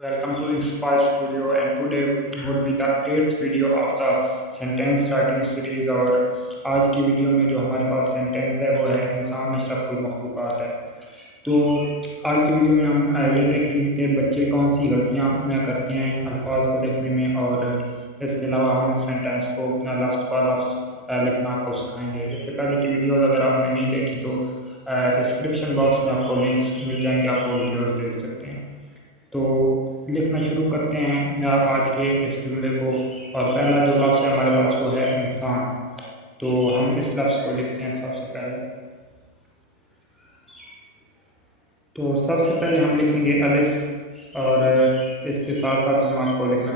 Welcome to Inspire Studio, and today would be the eighth video of the sentence writing series। और आज की video में जो हमारे पास सेंटेंस है वो है इंसान अशरफुल मखलूक़ात है। तो आज की वीडियो में हम ये देखेंगे कि बच्चे कौन सी गलतियाँ करते हैं अल्फाज को लिखने में, और इसके अलावा हम सेंटेंस को लफ्ज़ ब लफ्ज़ लिखना आपको सिखाएंगे। इससे पहले की वीडियो अगर आपने नहीं देखी तो डिस्क्रिप्शन बॉक्स में आपको लिंक्स मिल जाएंगे, आप वो वीडियोज़ देख सकते हैं। तो लिखना शुरू करते हैं आज के इस जुमले को। और पहला जो लफ्ज़ है हमारे पास वो है इंसान। तो हम इस लफ्ज़ को लिखते हैं सबसे पहले। तो सबसे पहले हम लिखेंगे अलिफ, और इसके साथ साथ हम आपको लिखना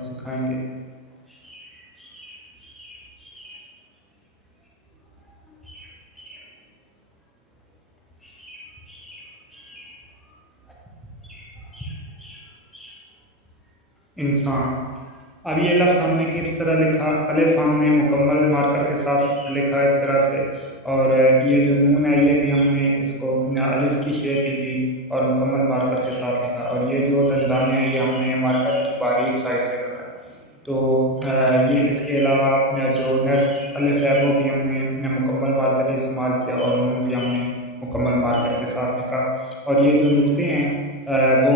सिखाएंगे। इंसान। अब ये लफ्ज़ हमने किस तरह लिखा? अलिफ हमने मुकम्मल मार्कर के साथ लिखा इस तरह से, और ये जो नून है ये भी हमने इसको अलिफ की शेप ही दी और मुकम्मल मार्कर के साथ लिखा। और ये जो दंदाने हैं ये हमने मार्कर की बारीक साइज से बनाया। तो ये इसके अलावा जो नेक्स्ट अलिफ है वो भी हमने मुकम्मल मार्कर इस्तेमाल किया, और नून भी हमने मुकम्मल मार्कर के साथ लिखा। और ये जो नुक्ते हैं वो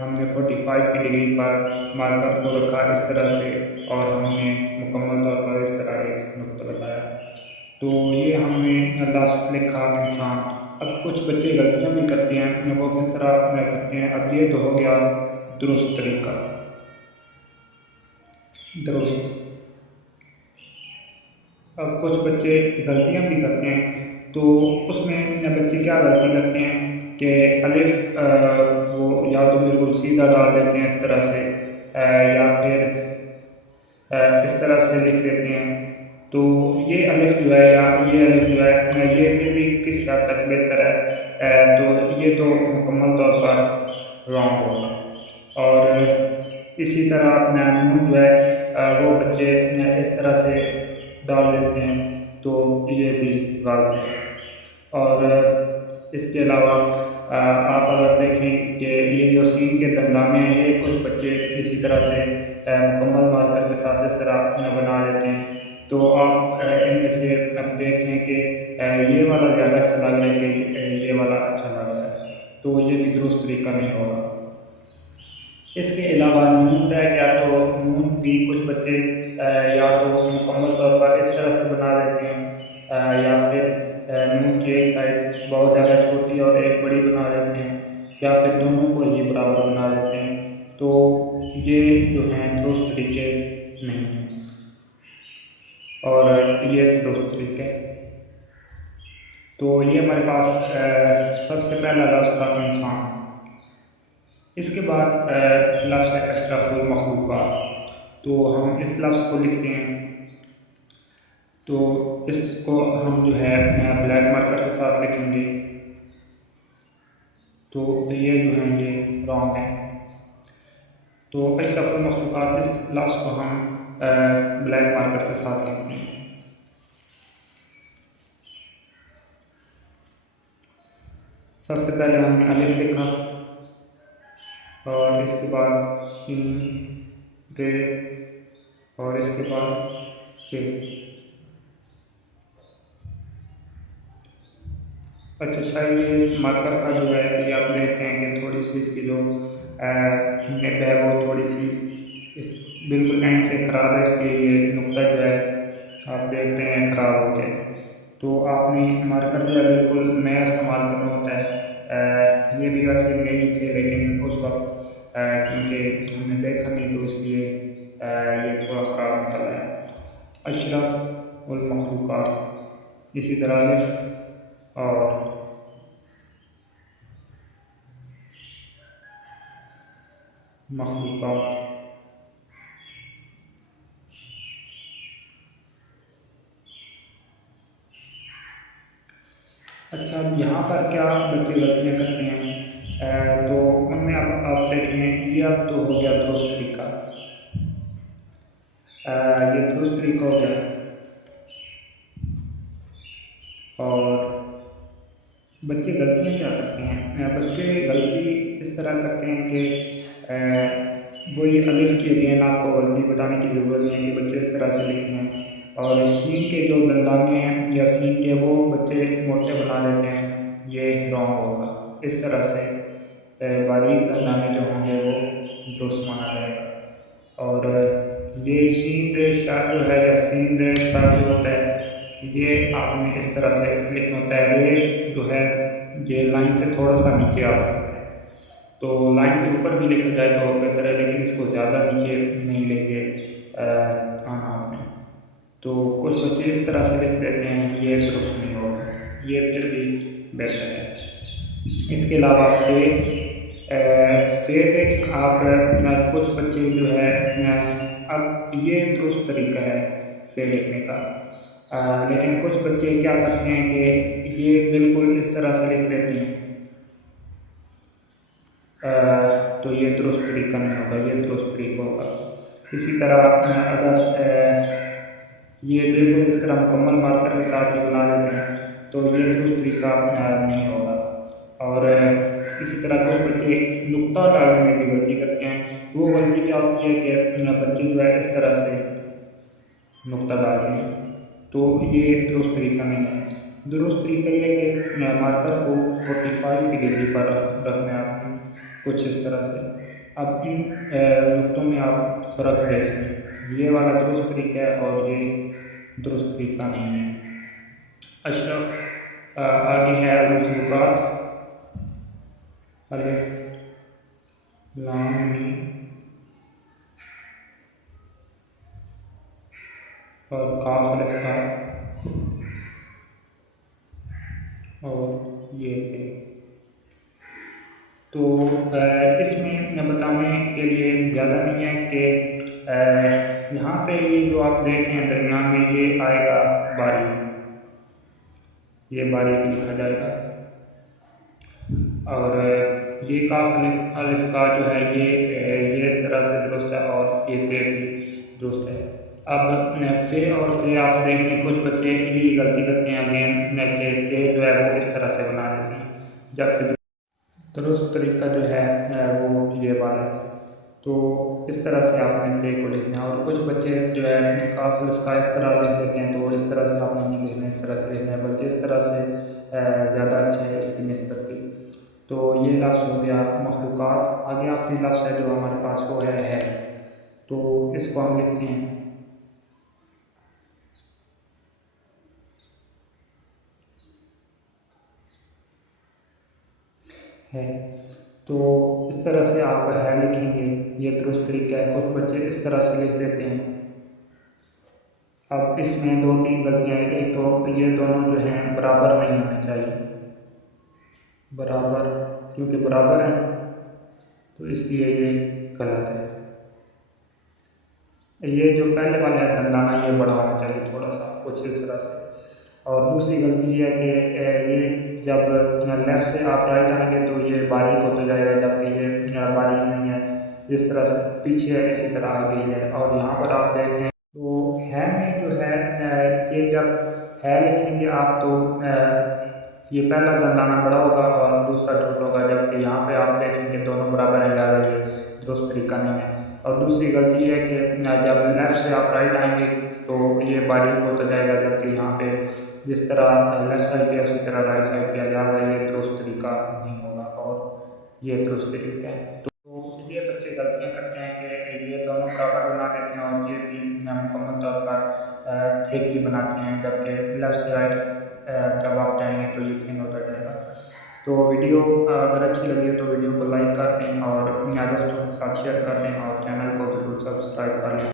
हमने 45 की डिग्री पर मार्कर को रखा इस तरह से, और हमने मुकम्मल तौर पर इस तरह एक नुक्ता लगाया। तो ये हमने लफ्ज़ लिखा इंसान। अब कुछ बच्चे गलतियाँ भी करते हैं, वो किस तरह करते हैं? अब ये तो हो गया दुरुस्त तरीका, दुरुस्त। अब कुछ बच्चे गलतियाँ भी करते हैं, तो उसमें बच्चे क्या गलती करते हैं कि अलिफ वो या तो बिल्कुल सीधा डाल देते हैं इस तरह से, या फिर इस तरह से लिख देते हैं। तो ये अलिफ जो है या ये अलिफ जो है ये फिर भी किस हद तक बेहतर है, तो ये तो मुकम्मल तौर पर रॉन्ग होगा। और इसी तरह नून जो है वो बच्चे इस तरह से डाल देते हैं, तो ये भी गलत है। और इसके अलावा आप अगर देखें कि ये जो सीन के दंदाने हैं ये कुछ बच्चे इसी तरह से मुकम्मल मार्कर के साथ इस तरह बना लेते हैं। तो आप इनमें से अब देख लें कि ये वाला ज़्यादा अच्छा लग रहा है कि ये वाला अच्छा लग रहा है, तो ये भी दुरुस्त तरीका नहीं होगा। इसके अलावा नून रह गया, तो नून भी कुछ बच्चे या तो मुकम्मल तौर पर इस तरह से बना देते हैं, या फिर नून की एक साइड बहुत ज़्यादा छोटी और एक बड़ी बना देते हैं, या फिर दोनों को ही बराबर बना देते हैं। तो ये जो हैं दुरुस्त तरीके नहीं हैं, और ये दुरुस्त तरीके। तो ये हमारे पास सबसे पहला लफ्ज़ था इंसान। इसके बाद लफ्ज़ है अशरफुल मखलूक़ात। तो हम इस लफ्ज़ को लिखते हैं। तो इसको हम जो है ब्लैक मार्कर के साथ लिखेंगे। तो ये जो है ये रॉन्ग है। तो अशरफुल मखलूक़ात इस लफ्ज़ को हम ब्लैक मार्कर के साथ लिखते हैं। सबसे पहले हमने अलिफ लिखा, और इसके बाद शीन रे, और इसके बाद से। अच्छा, शायद ये इस मार्कर का जो है ये आप देखते हैं कि थोड़ी सी इसकी जो निब है वो थोड़ी सी इस बिल्कुल एंड से ख़राब है, इसलिए ये नुक्ता जो है आप देखते हैं ख़राब हो गया। तो आपने मार्कर जो है बिल्कुल नया इस्तेमाल करना होता है। ये भी वैसे नहीं थे, लेकिन उस वक्त क्योंकि हमने देखा नहीं तो इसलिए ये थोड़ा ख़राब निकल रहा है। अशरफ उल मखलूक़ात, इसी तरह अलिफ और मखलूक़ात। अच्छा, अब यहाँ पर क्या बच्चे गलतियाँ करते हैं? तो उनमें अब आप देखें, ये अब तो हो गया दुरुस्त तरीका। ये दुरुस्त तरीका हो गया। और बच्चे गलतियाँ क्या करते हैं, बच्चे गलती इस तरह करते हैं कि वही अलिफ की अगेन आपको गलती बताने की ज़रूरत नहीं है कि बच्चे इस तरह से लिखते हैं और शीन के जो दंदाने हैं या सीन के वो बच्चे मोटे बना देते हैं, ये रॉन्ग होगा। इस तरह से बारीक दंदाने जो होंगे वो दुरुस्त माना जाएगा। और ये शीन रे शार जो है या सीन रे शार जो होता है, ये आपने इस तरह से लिखना होता है। रे जो है ये लाइन से थोड़ा सा नीचे आ सकता है, तो लाइन के ऊपर भी लिखा जाए तो बेहतर है, लेकिन इसको ज़्यादा नीचे नहीं लेके आना आपने। तो कुछ बच्चे इस तरह से लिख देते हैं, ये दुरुस्त नहीं होगा, ये फिर भी बेहतर है। इसके अलावा फेड एक आप कुछ बच्चे जो है अब ये दुरुस्त तरीका है फेड लिखने का, लेकिन कुछ बच्चे क्या करते हैं कि ये बिल्कुल इस तरह से लिख देते हैं, तो ये दुरुस्त तरीका नहीं होगा, ये दुरुस्त तरीका होगा। इसी तरह अगर ये बिल्कुल इस तरह मुकम्मल मार्कर के साथ भी बना देते हैं तो ये दुरुस्त तरीका नहीं होगा। और इसी तरह कुछ बच्चे नुक्ता डालने में भी गलती करते हैं। वो गलती क्या होती है कि बच्चे जो है इस तरह से नुक्ता डालते हैं, तो ये दुरुस्त तरीका नहीं है। दुरुस्त तरीका ये है कि मार्कर को 45 की डिग्री पर रखना है आपने, कुछ इस तरह से। अब इन नुक्तों में आप फ़र्क देख लें, ये वाला दुरुस्त तरीका है और ये दुरुस्त तरीका नहीं है। अशरफ आगे है अल-मखलूक़ात, अलिफ लाम मीम और काफ अलिफ का और ये थे। तो इसमें बताने के लिए ज़्यादा नहीं है कि यहाँ पे ये जो आप देख रहे हैं दरमियान में ये आएगा बारीक, ये बारीक लिखा जाएगा। और ये काफ अलिफ का जो है ये इस तरह से दुरुस्त है और ये ते भी दुरुस्त है। अब फे और ते आप देख लें, कुछ बच्चे यही गलती करते हैं अगेन कि ते जो है वो इस तरह से बना देते हैं, जबकि दुरुस्त तरीका जो है वो ये वाला है। तो इस तरह से आपने ते को लिखना है। और कुछ बच्चे जो है काफ अलिफ का इस तरह लिख देते हैं, तो इस तरह से आपने नहीं लिखना, इस तरह से लिखना है, बल्कि इस तरह से ज़्यादा अच्छा है इसकी निस्बत भी। तो ये लफ्ज़ हो गया मखलूक़ात। आगे आखिरी लफ्ज़ है जो हमारे पास वो है, तो इसको हम लिखते हैं है। तो इस तरह से आप है लिखेंगे, ये दुरुस्त तरीका है। कुछ बच्चे इस तरह से लिख देते हैं। अब इसमें दो तीन गलतियाँ हैं। एक तो ये दोनों जो हैं बराबर नहीं होने चाहिए, बराबर, क्योंकि बराबर हैं तो इसलिए ये गलत है। ये जो पहले वाला है दंदाना, ये बड़ा होना चाहिए थोड़ा सा, कुछ इस तरह से। और दूसरी गलती ये है कि ये जब लेफ़्ट से आप राइट आएंगे तो ये बारीक होता जाएगा, जबकि ये बारीक नहीं है, इस तरह से पीछे है, इसी तरह आगे है। और यहाँ पर आप देखें तो है में जो है ये जब है लिखेंगे आप तो ये पहला दंदाना बड़ा होगा और दूसरा छोटा होगा, जबकि यहाँ पे आप देखेंगे दोनों बराबर है, ज़्यादा ये दुरुस्त तरीका नहीं है। और दूसरी गलती है कि जब लेफ़्ट से आप राइट आएंगे तो ये बारीक होता जाएगा, जबकि यहाँ पे जिस तरह लेफ़्ट साइड पे उसी तरह राइट साइड पे ज़्यादा ये दुरुस्त तरीका नहीं होगा और ये दुरुस्त तरीका है। तो ये बच्चे गलतियाँ करते हैं कि ये दोनों बराबर बना देते हैं और ये भी मुकम्मल तौर पर थिक ही बनाते हैं, जबकि लेफ़्ट से राइट जब आप जाएंगे तो ये थिन होता जाएगा। तो वीडियो अगर अच्छी लगी है तो वीडियो को लाइक कर दें और दोस्तों के साथ शेयर कर दें और चैनल को ज़रूर सब्सक्राइब कर लें।